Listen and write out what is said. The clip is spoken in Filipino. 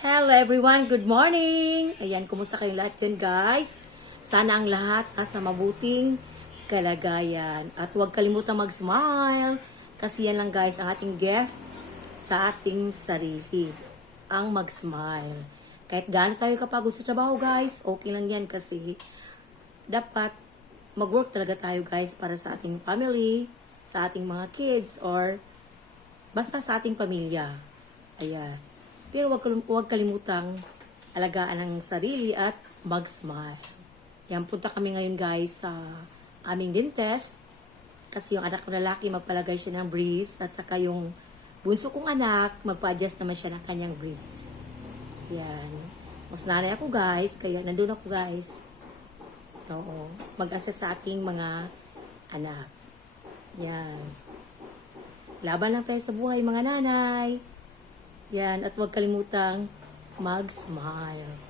Hello everyone, good morning! Ayan, kumusta kayong lahat dyan guys? Sana ang lahat nasa mabuting kalagayan. At huwag kalimutang mag-smile. Kasi yan lang guys, ang ating gift sa ating sarili. Ang mag-smile. Kahit gaano tayo kapagod sa trabaho guys, okay lang yan kasi dapat mag-work talaga tayo guys para sa ating family, sa ating mga kids, or basta sa ating pamilya. Ayan. Pero huwag kalimutang alagaan ang sarili at mag-smile. Yan, punta kami ngayon guys sa aming dentist. Kasi yung anak ko lalaki, magpalagay siya ng brace. At saka yung bunso kong anak, magpa-adjust naman siya ng kanyang brace. Yan. Mas nanay ako guys, kaya nandun ako guys. Oo. Mag-assess sa aking mga anak. Yan. Laban lang tayo sa buhay mga nanay. Yan, at huwag kalimutang mag-smile.